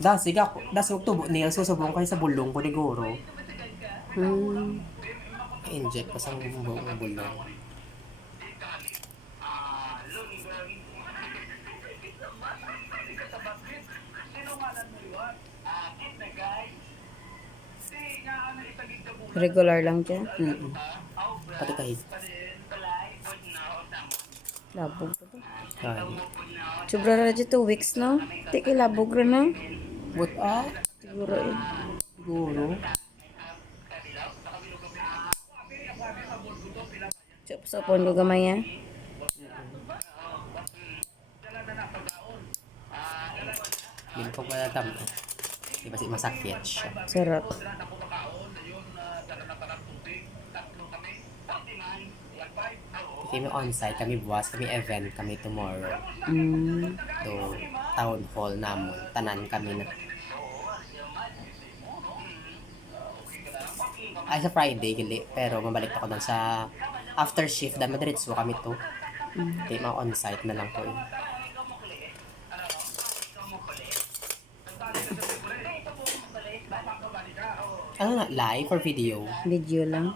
Dasi ko tubo niya, susubong kayo sa bulong ko siguro. Hmm. I-inject ko sa buong bulong. Regular lang dyan. Pati kahit. Labog pa to. Kali. Sobra na dyan 2 weeks, no? Di kay labog rin, no? But Siguro eh. siguro. Sa upon ko gamay, ah. Hindi ko pala tamo. Di ba si masakit siya. Sarap. Kami on-site, kami buwas, kami event, kami tomorrow. Hmm. Do town hall namon. Tanan kami na. Ay, sa Friday, gali. Pero mabalik ako doon sa after shift. Dahil madiretso kami to. Di mga on-site na lang po eh. Ano na? Live or video? Video lang.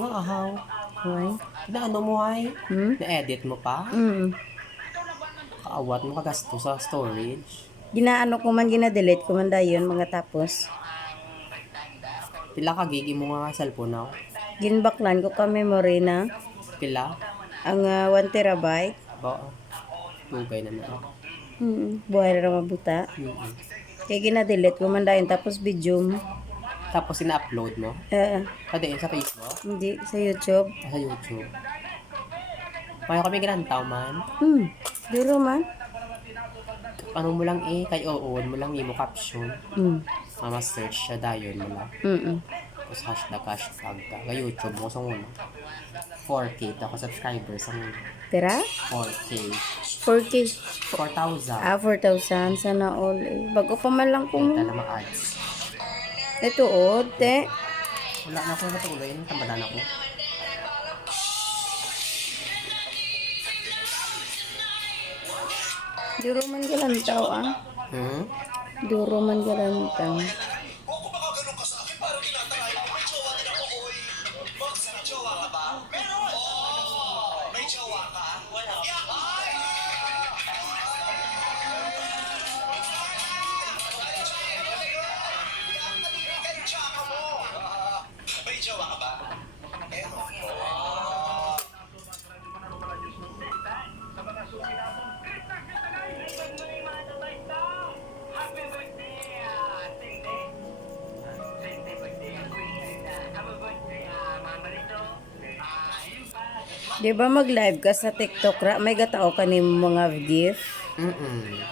Wow. Why? Na ano mo ay? Hmm? Na-edit mo pa? Kaawat mo kagasto sa storage. Ginaano ko man, gina-delete ko man dayon mga tapos. Pila ka gigi mo nga cellphone now? Ginbaklan ko ka memory na Pila? ang 1 terabyte. Ba? Lugay na na. Buhay na mabuta. Kaya gina-delete ko man dayon tapos video mo. Tapos ina-upload mo? Pwede sa Facebook? Hindi, sa YouTube. Sa YouTube. Kaya kami ginantaw man. Duro man. Ano mo lang eh, kay oon mo lang mo caption. Mama search siya dayon mo lang. Tapos hashtag ka. Kay YouTube mo sa una. 4K ako subscribers ang Tira? 4K. 4K. 4,000. 4,000. Sana all eh. Bago pa man lang kung... Kita naman ads. Ito te. Wala na ako natuloy. Tambadan ako. Duro man galantaw Duro man galantaw. Di ba mag-live ka sa TikTok ra? May gatao ka ni mga gift?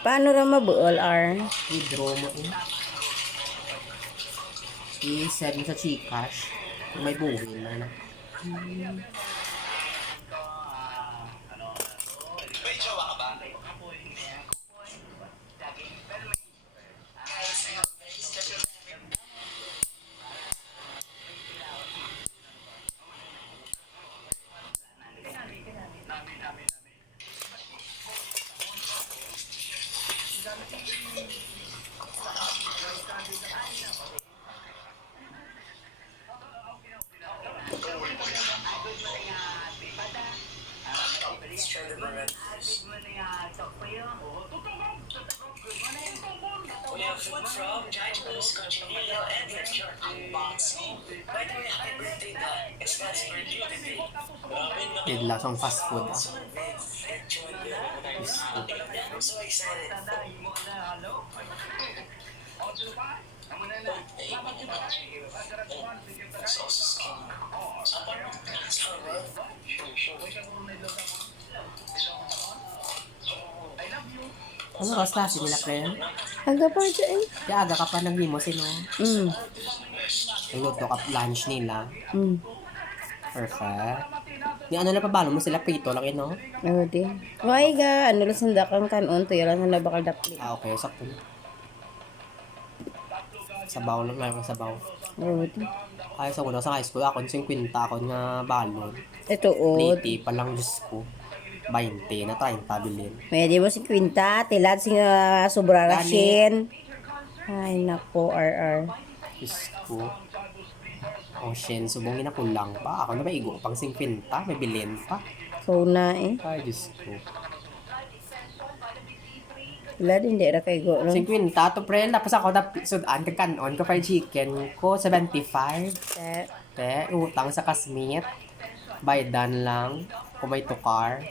Paano ra mabuol, R? I-draw mo eh. I-send mo sa Gcash. May buhin na na. May jowa ka ba? We have food from Giant Blue's Cochinillo and Red Shark Unboxing. By the way, happy birthday, Dad. It's Dad's birthday today. Bigla siyang fast food. I'm so excited. Sauce is king. Ano oras klase nila, friend? Aga pa dyan. Kaya aga ka pa naglimos eh, no? Nagluto ka lunch nila. Perfect. Ni ano na pabalo mo sila, prito lang yun, no? Oo, di. Why ga, ano lang sandakang kanon to, yun lang bakal dapli. Okay, sakto. Sabaw lang lang sabaw. Oo, di. Ay, sa una sa high school, ako 50 ako nga balon. Ito, o. 80 pa lang, Diyos ko. 20 na 30 bilhin. Pwede mo si Quinta, tilad si sobra rashin. Ay, nako, RR. Diyos ko. Oh, Shen, subongin ako lang pa. Ako na maigo pang 50, may bilhin pa. Ikaw na eh. Ay, Diyos ko. Wala din, di ra kay go, no? 50, to pre, tapos ako na sudan, kakanon ko fried chicken ko, 75. Te, Te, utang sa kasmit. Baydan lang. Kung may tukar.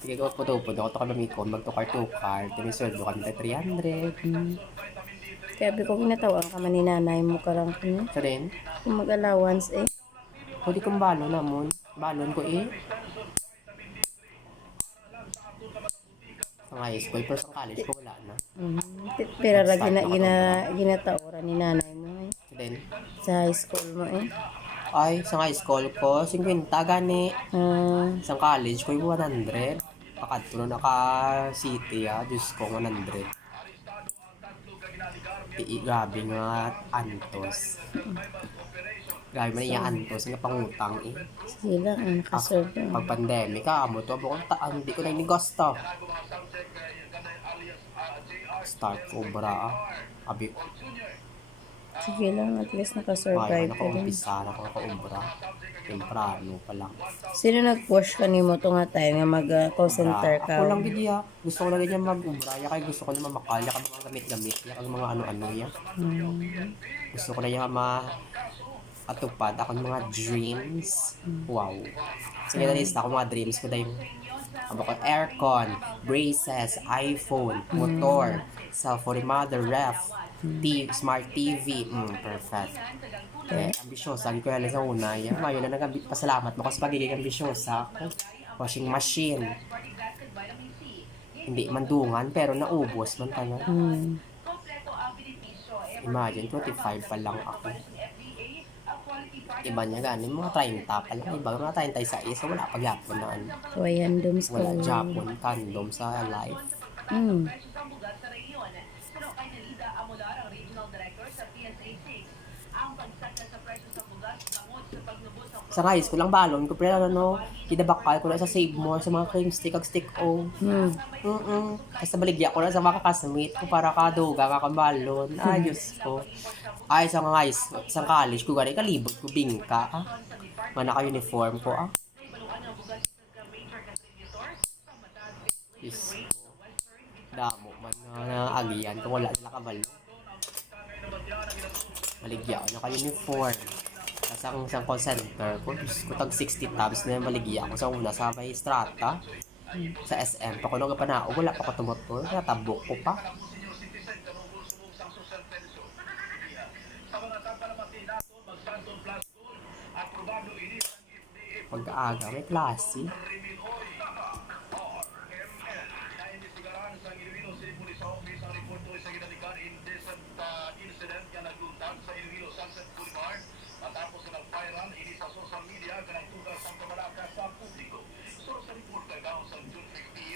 Sige ko puto-puto. Ako to kami mikon. Magtukar-tukar. Tinisweldo kami tayo 300. kaya bi ko ginatawag ka man ni nanay mo karang kanya. Sa rin. Kung mag-allowance eh. Pwede kong balon namon. Balon ko eh. Sa high school. Pero sa college ko wala na. Pero ra ginataoran ni nanay mo eh. Sa rin. Sa high school mo eh. Ay, sa high school ko, 50 gani. Ah, Sa college ko, 100. Pakadto na naka-city Diyos ko, 100. Grabe nga, antos. Grabe man iya antos, nga pangutang eh. sige lang, nakaserve lang. Pag pandemic amo to, hindi ko na inigosto. Start cobra Abi, Sige lang, at least nakasurvive kaya ka din. nakaumpisa na ako nakaubra. Temprano pa lang. Sino nag-push ka nimo to nga time nga mag-call center ka? Ako lang gidi Gusto ko lang ganyan mag-ubra. Kaya gusto ko na mamakal. Kaya mga gamit-gamit. Kaya mga ano-ano yan. Gusto ko na yung atupad. Ako ng mga dreams. Wow. Sige na list ako mga dreams ko dahil abo ko aircon, braces, iPhone, motor, cellphone mother, ref, smart TV. Perfect. Ambisyosa. Lagi ko yan sa una. Ngayon na pasalamat mo kasi pagiging ambisyosa ako. Washing machine. Hindi mandungan pero naubos man tayo. Imagine, 25 pa lang ako. Iba niya ganin, mga 30 pa lang. Iba mga 30 sa isa, wala pag yapon na ano. Kawayan sa Wala Japon, condom sa life. Sa high school lang balon ko pero kidabakal ko na sa Save More sa mga cream stick ag stick o. Basta baligya ko na sa mga kakasmate ko para kaduga kakabalon. Ay, Diyos ko. Ay, sa college ko gani kalibot ko bingka Nga naka-uniform ko Diyos ko. Damo man na agian kung wala sila kabalo. Baligya ko naka-uniform. Sa call center ko, tag 60 tabs na yung maligya ako sa una sa may strata sa SM pa ko nung panao wala pa ko tumotor natabok ko pa pag-aaga may klase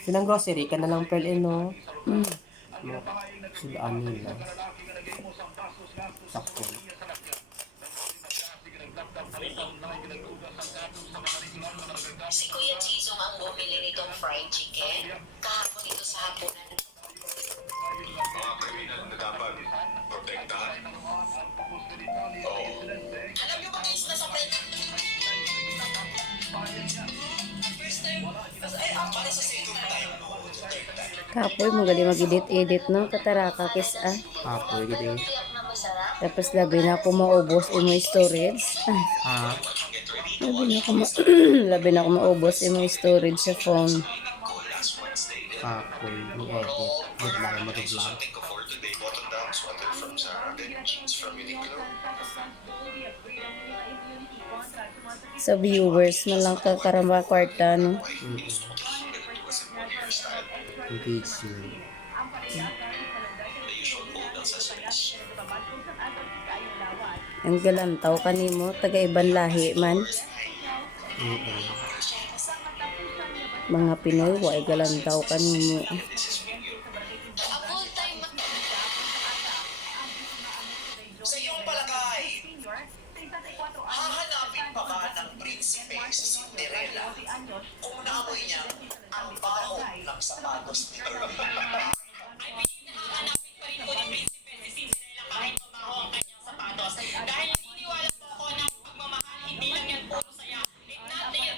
Sinang grocery ka na lang Pearl no? Sudaan nila. Sakto. Si Kuya Jisung ang bumili nitong fried chicken. Kahapon dito sa hapunan. Mga kriminal na dapat protektahan. Alam niyo ba guys, nasa fried first time, para sa second time, Kapoy, magaling mag-edit-edit no? Kataraka kis Apoy gito. tiyak na masarap. Tapos labi na ako maubos imo storage. Labi na ako maubos imo storage sa phone. Apoy ni edit. Good lang mag-vlog. Something ko for today, button down sweater from Zara, then jeans from Uniqlo. Sa viewers na lang kakaramba kwarta no? Engagement. Ang galantaw kanimo taga ibang lahi man. Mga Pinoy wa ay galantaw kanimo. Sa iyong palagay, hahanapin pa ba ng prinsipe si Cinderella kung naamoy niya ang baho ng ng sapatos. Dahil naniniwala po ako na pagmamahal, hindi lang yan puro saya.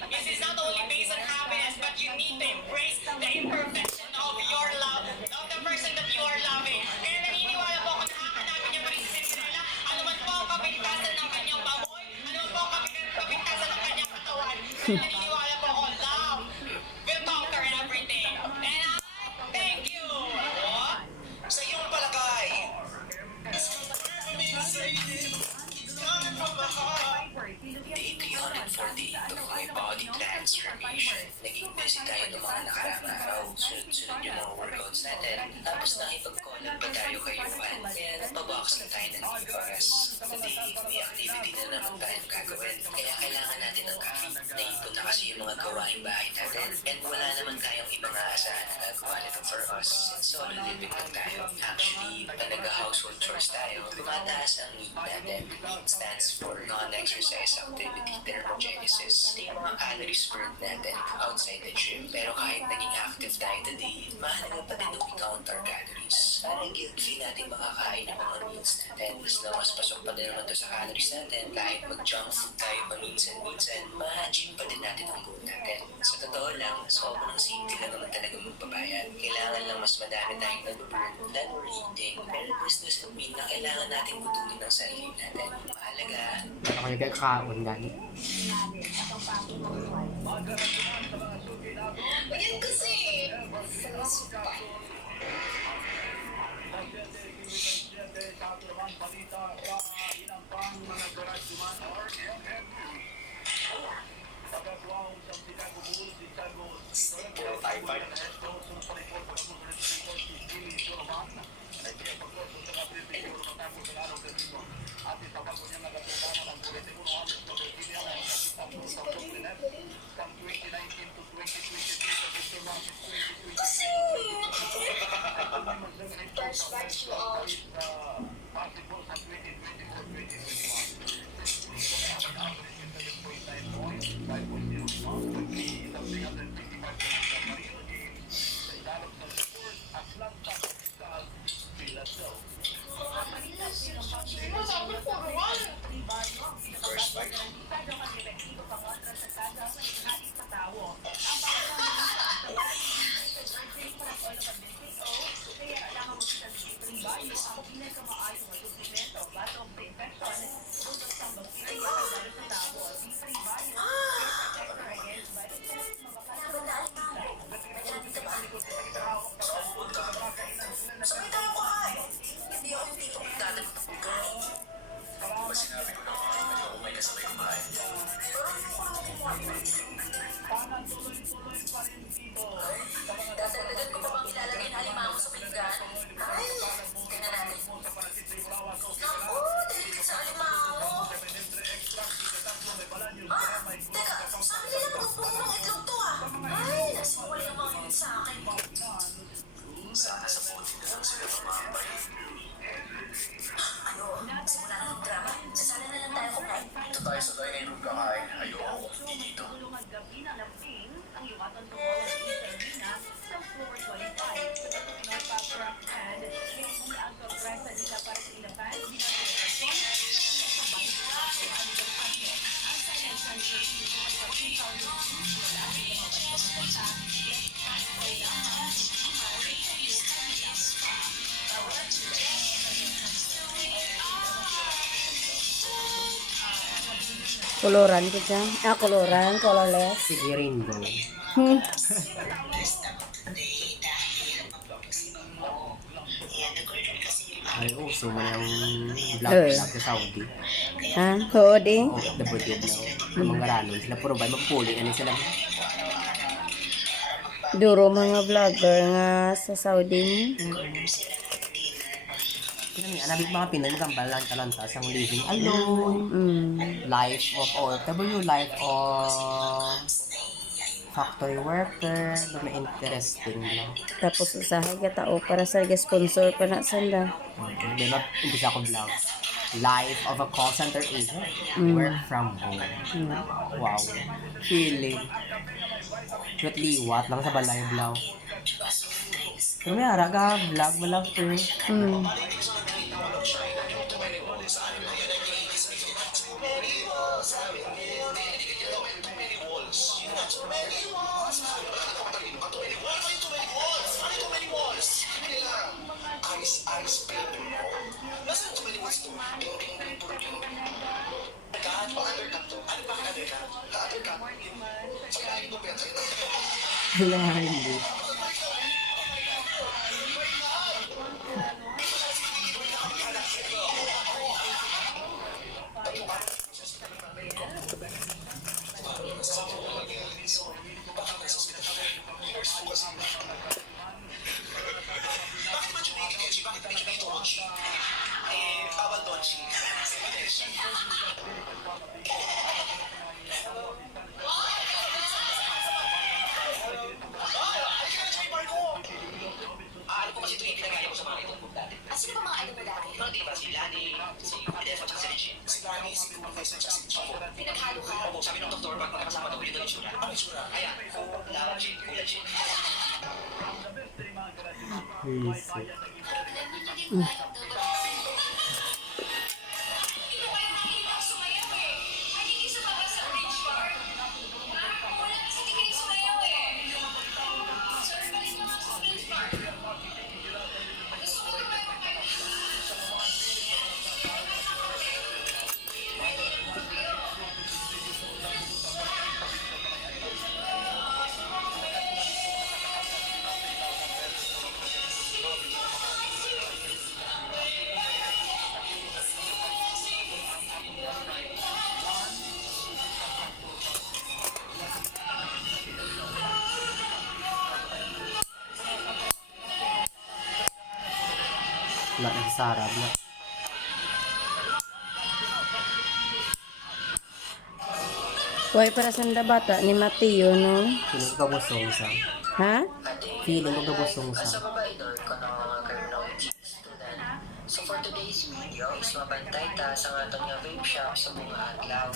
This is not only based on happiness, but you need to embrace the imperfection of your love, of the person that you are loving. Kaya naniniwala po ako na hahanapin niya pa rin si Cinderella. Ano man po ang kapintasan ng kanyang baboy, ano man po ang kapintasan ng kanyang katawan. Kaya naniniwala po ako, love will conquer everything. And I thank you. Sa iyong palagay, Day 348 of my body transformation. Naging busy tayo ng mga nakaraang araw. Sunod-sunod yung mga workouts natin. Tapos nakipag-collab pa tayo kay Juan. Kaya nagpabox na tayo ng oras. Today, may activity na naman tayong gagawin. Kaya kailangan natin ng caffeine. Naipon na kasi yung mga gawaing bahay natin. And wala naman tayong ibang aasahan na gagawa nito for us. Solo living lang tayo. Actually, pag nag-household chores tayo, tumataas ang need natin. Need stands for non-exercise activity thermogenesis. Yung mga calories burned natin outside the gym. Pero kahit naging active tayo today, mahalaga pa din we count our calories. Parang guilt-free natin makakain ng mga meals natin. As long as pasok pa din naman to sa calories natin, kahit mag-junk food tayo paminsan-minsan, ma-achieve pa din natin ang goal natin. Sa totoo lang, sobrang simple lang naman talaga magbabayad. Kailangan lang mas madami tayong nag-burn than we're eating. Pero this doesn't mean na kailangan natin putulin ng sarili natin. Mahalaga, Ako yung kakaon gani. Yan kasi. flashbacks you all. Dadagdagan ko pa bang ilalagay na alimango sa pinggan? Ay, tingnan natin. Naku, delikit sa alimango. Teka, saan nila nabubuo ng itlog to ah? Ay, nagsimula yung mga yun sa akin. sana sa bote na lang sila mamamay. Ano, simula na ng drama. Sasala na lang tayo kumain. Dito tayo sa tayo ngayon kakain. Ayoko kung hindi dito. Koloran ko dyan. Koloran, colorless. Sige, rainbow. Ay, uso mo yung vlog sa Saudi. Ha? Oo, di. O, OFW na. Yung mga ranon. Sila puro ba? Magpuli. Ano sila? Duro mga vlogger nga sa Saudi. Kaya nga, nabig mga Pinoy nagambal lang talanta sa living alone. Life of OFW, life of factory worker. May interesting lang. Tapos usahay ka tao para sa sponsor pa na sanda. May mag-umpisa ko vlog. Life of a call center agent. Work from home. Wow. Feeling. Cute liwat lang sa balay vlog. Pero may ara ka, vlog mo lang to. Wala, hindi. Ano po kasi ito yung pinagaya ko sa mga idol ko dati. Sino ba mga idol mo dati? Mga diba, si Lani, si Fidel, at si Regine. Si Lani, si Fidel, at si Regine. Pinaghalo ka? Opo, sabi ng doktor, pag magkakasama daw, yun daw yung itsura. Ang itsura? Ayan, Lawa Jane, Kuya Jane. Visit. Wala na sa Sarab na. Huwag para sa bata ni Mateo, no? Feeling ko kabusong sa. Ha? Feeling ko kabusong Sa sa. babaidor ko na mga criminology student. So for today's video is mabantay ta sa aton nga vape shop sa mga adlaw.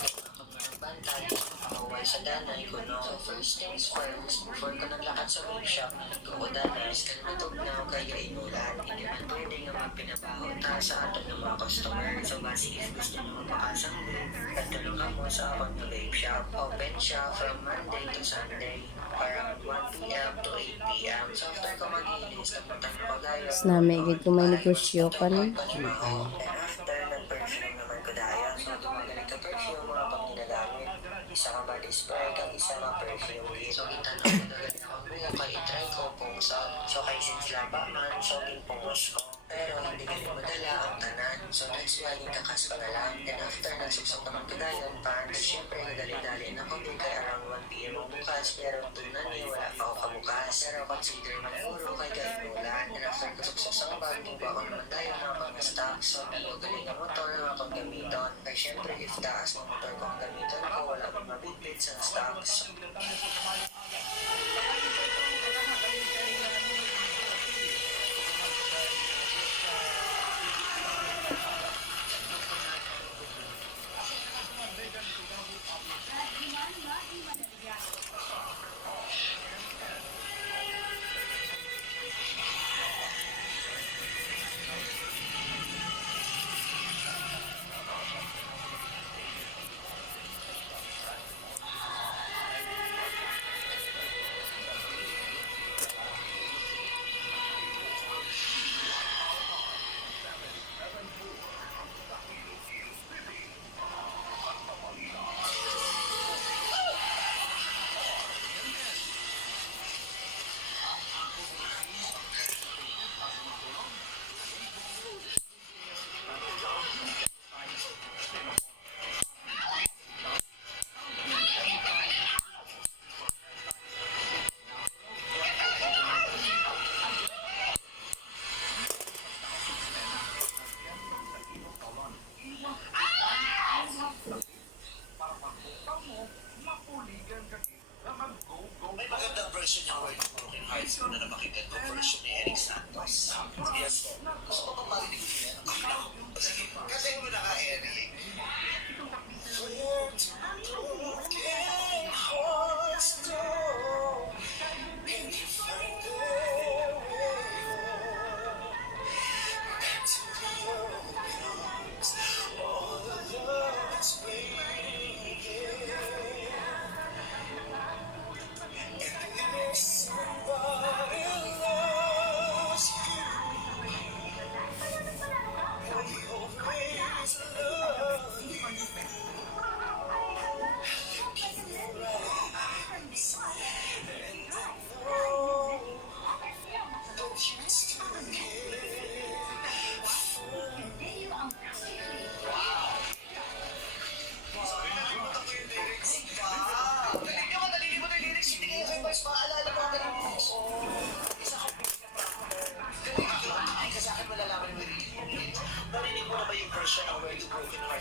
Bantay pakaway sa danay ko no. So first things first, before ko naglakad sa vape shop, ko danay is kanatog na kaya inulan. Hindi man pwede nga magpinabaho ta sa aton ng mga customer. So basi if gusto nyo mapakasang vape, nagtanong ka mo sa akong nga vape shop. Open siya from Monday to Sunday. Parang 1 p.m. to 8 p.m. So after ko mag-ilis, napunta na pagayos. Tapos namigid ko may negosyo ka, no? And after, nag-perfume naman ko dahil. So, dumagaling ka perfume, mga pang ginagamit. Isa ka body spray, kang isa ka perfume kit. So, itanong ko na ganyan ako buo, kaya itry ko pungsod. So, kay since laba man, so, ginpungos ko. Pero, hindi ko rin madala ang tanan. So, next why, kakas pa na lang. And after, nagsuksok naman ko dahil, pants. Siyempre, nadali-dali na ko din kay around 1 p.m. ang bukas. Pero, tunan niya, wala pa ako kabukas. Pero, consider man puro kay kainulan. And after, kusuksok sa bag, ba ako naman tayo mga pang-stock. So, galing ang motor na akong gamiton. Ay, siyempre, if taas ng motor ko ang gamiton ko, wala akong mabitbit sa stocks.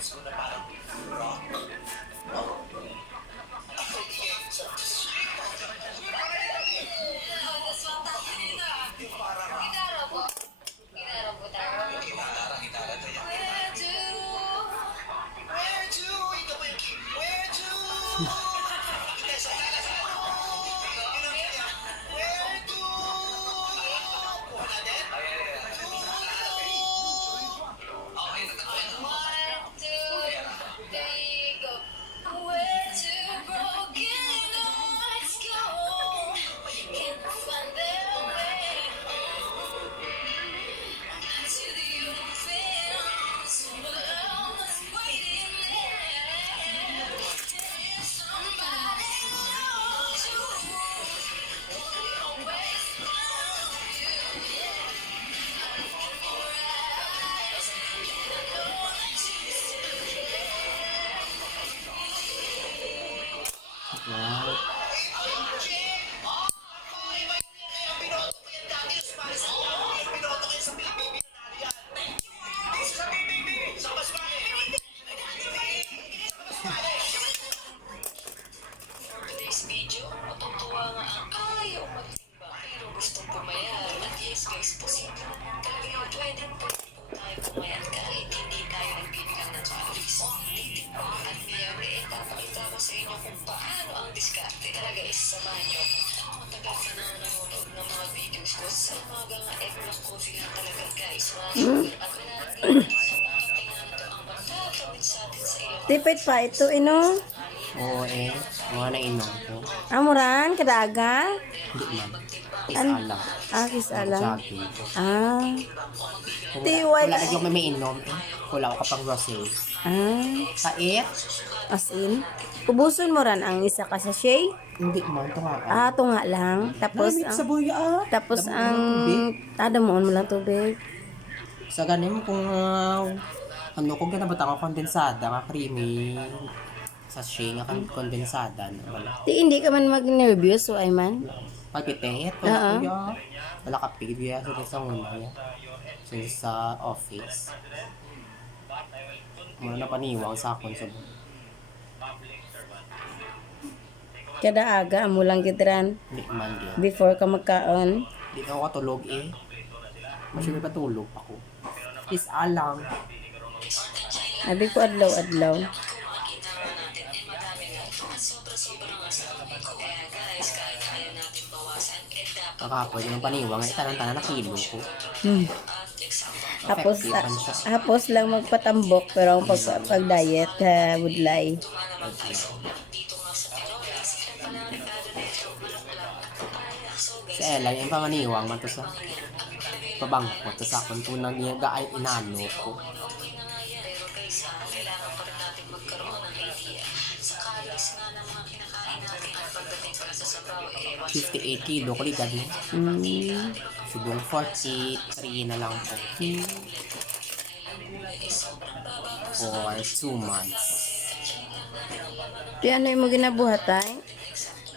parts ko na parang rock. No? Gitara to yan. Where do? Ikaw ba yung key? Where do? Where do? Kuha natin? Okay, natagpuan na. Wow. Today's video, matutuwa nga ang ayaw magtimba pero gustong pumayat. At yes guys, posible talaga yun. Pwedeng po tayo pumayat kahit hindi tayo nagbilang ng calories. Titikman at maya-maya papakita ko sa inyo kung paano ang diskarte. Talaga is samahan nyo. Matagal ka na nanonood ng mga videos ko. Sa umaga nga black coffee lang talaga guys. Mga sugar at wala rin sa mga katingan ito ang magtatawid sa atin sa iyo. Tipid pa ito, ino. Oo mga nainom ko. Amuran, kadaga. Hindi man. Isala. Kis alam. Jogging. Tiway Wala ka. lagi ako may inom wala ako kapang rosé. Kait? As in. Ubuson mo ran ang isa ka sa shay. Hindi man, ito nga. Ito nga lang. Tapos Lamig sa ang... buya Tapos Damo ang... ng tubig. Tadamoon mo lang tubig. Sa ganin kung kung ganabat ako kondensada nga creamy sa shea nga kondensada na wala. Hindi ka man mag-nervous, o ay man. Palpitet, Oo. wala kuya. Wala kapig, kuya. Sa una ya. Sa office. Muna na paniwang sa akon sa Kada aga, amo lang kitran. Hindi man din. Before ka magkaon. Di na ako katulog Kasi may patulog ako. Is alang. Sabi ko adlaw-adlaw. Makikita nga natin, madami nga. Sobra-sobra nga sa amin. Kaya guys, kahit kaya natin bawasan, dapat Kakapod yung paniwang. Tanang-tanang na kilo ko. at example. Hapos lang magpatambok, pero ang pag-diet, budlay. Dito nga sa Peroles, panaligado nito, malaklang. So guys, Si Ella, yung pamaniwang man to sa pabangkot. Tapos ako tunang niya gaay inano ko. okay na nga yan. Pero guys, kailangan pa rin natin magkaroon ng idea. Sa calories nga ng mga kinakain natin at pagdating pala sa sabaw, 58 kilo ko ligad mo. Subong 43 na lang po. For 2 months. Di ano yung mo ginabuhatay?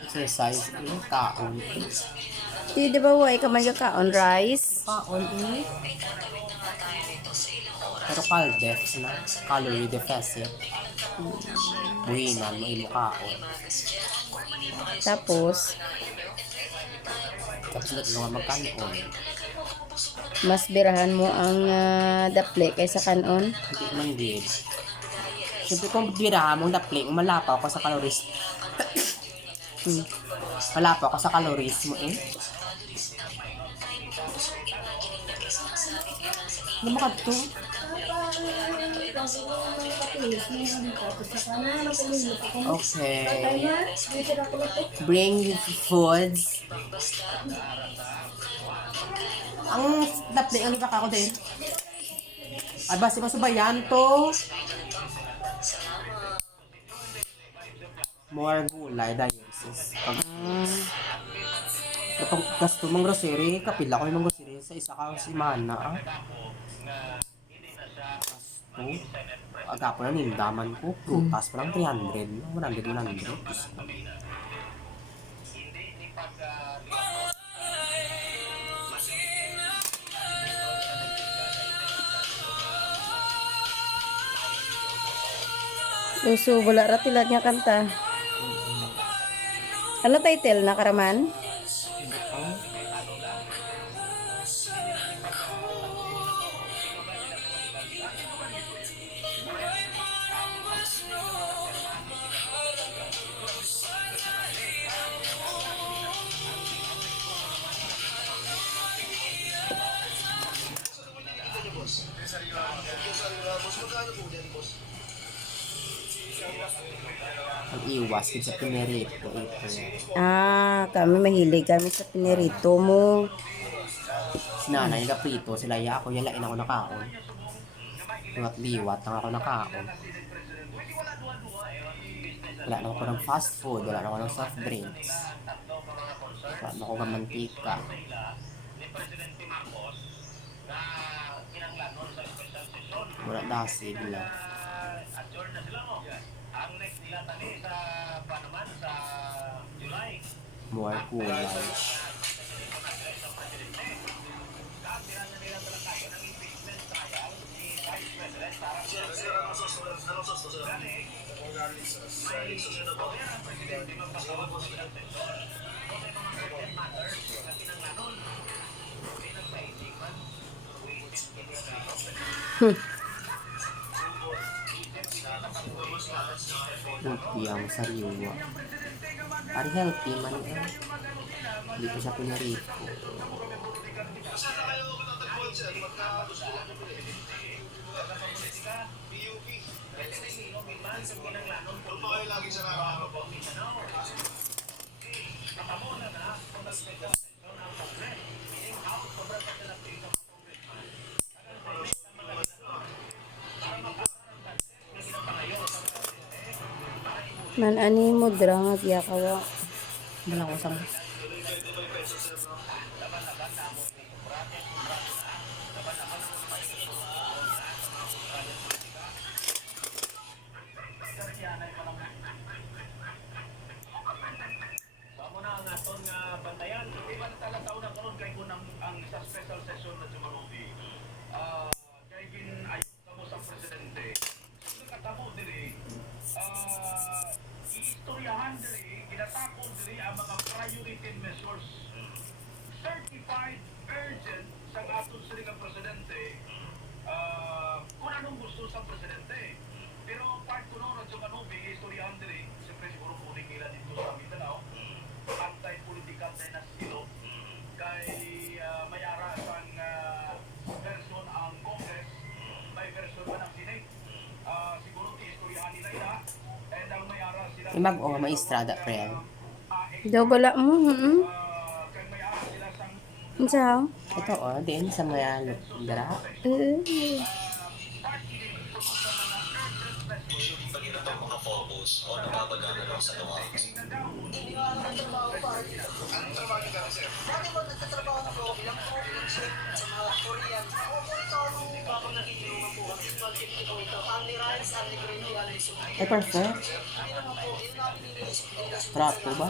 Exercise kaon. Di ba way ka magkakaon rice? Kaon Pero kaldex na. Calorie deficit. Buwinan mo imo kaon. Tapos, Tapos lang nga magkanon. mas birahan mo ang daple kaysa kanon. Hindi man din. Siyempre kung birahan mong dapleng, malapaw ko sa calories. Malapaw ko sa calories mo Ano mo to? Okay. Bring foods. Ang dapleng, ang ipaka ko din. Ay, basi masubayan to. More gulay, dialysis. Kapag gasto mong grocery, kapila ko yung grocery sa isa kang simana. Gasto. Agapo na nindaman ko. Prutas pa lang 300. 100. Luso, wala ratilat nga kanta. Ano title na Karaman? Ang iwas sa pinirito ito. Kami mahilig kami sa pinirito mo. Si nanay gaprito, sila ya ako yalain ako nakaon. At liwat nang ako nakaon. Wala na ako ng fast food, wala na ako ng soft drinks. Wala na ako ng mantika. Wala dasig lang. More kulay. Yang sariwa. Ari healthy man yan. Hindi ko siya pinarito. Man ani mo dra nga gyakawa. Wala ko sang istoryahan diri ginatakon diri ang mga priority measures certified urgent sa aton silang presidente kung anong gusto sa presidente pero part kuno ra sa kanubi istoryahan diri siyempre siguro kuning nila dito sa Mindanao anti-political dynasty law kay may ara sang version ang Congress may version man ang Senate siguro istoryahan nila ila and ang may ara sila imag o nga maestrada prel. Daw bala mo. Unsa? Ito o, din sa mga dara. Pag ina ba makafocus o nababagalan lang sa tuwa. Ay, perfect. Trato ba?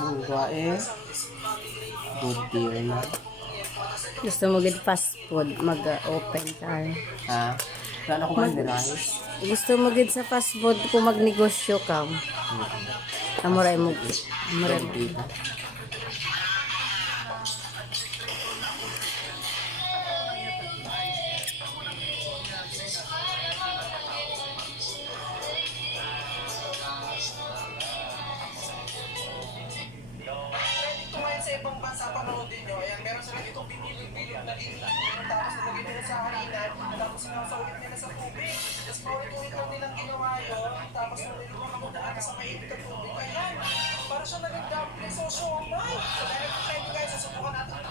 Mungga eh. Good deal na. Gusto mo gid fast food mag-open ka. Ha? Wala ko man rice. Gusto mo gid sa fast food kung magnegosyo ka. Amoray mo. Amoray mo. Dito. Kumain sa ibang bansa, panoodin nyo. Ayan, meron sila ditong binilig-bilig na ilan. Tapos nalagay nila sa harinan. Tapos sinasaulit nila sa tubig. Tapos paulit-ulit lang nilang ginawa yun. Tapos naliliwan ako daan sa mainit na tubig. Ayan, para siya nag-dumpling so siomay. So, dahil kung kayo guys, susubukan natin.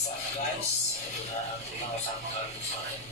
What's up guys? Ito na ang mga samtal sa akin.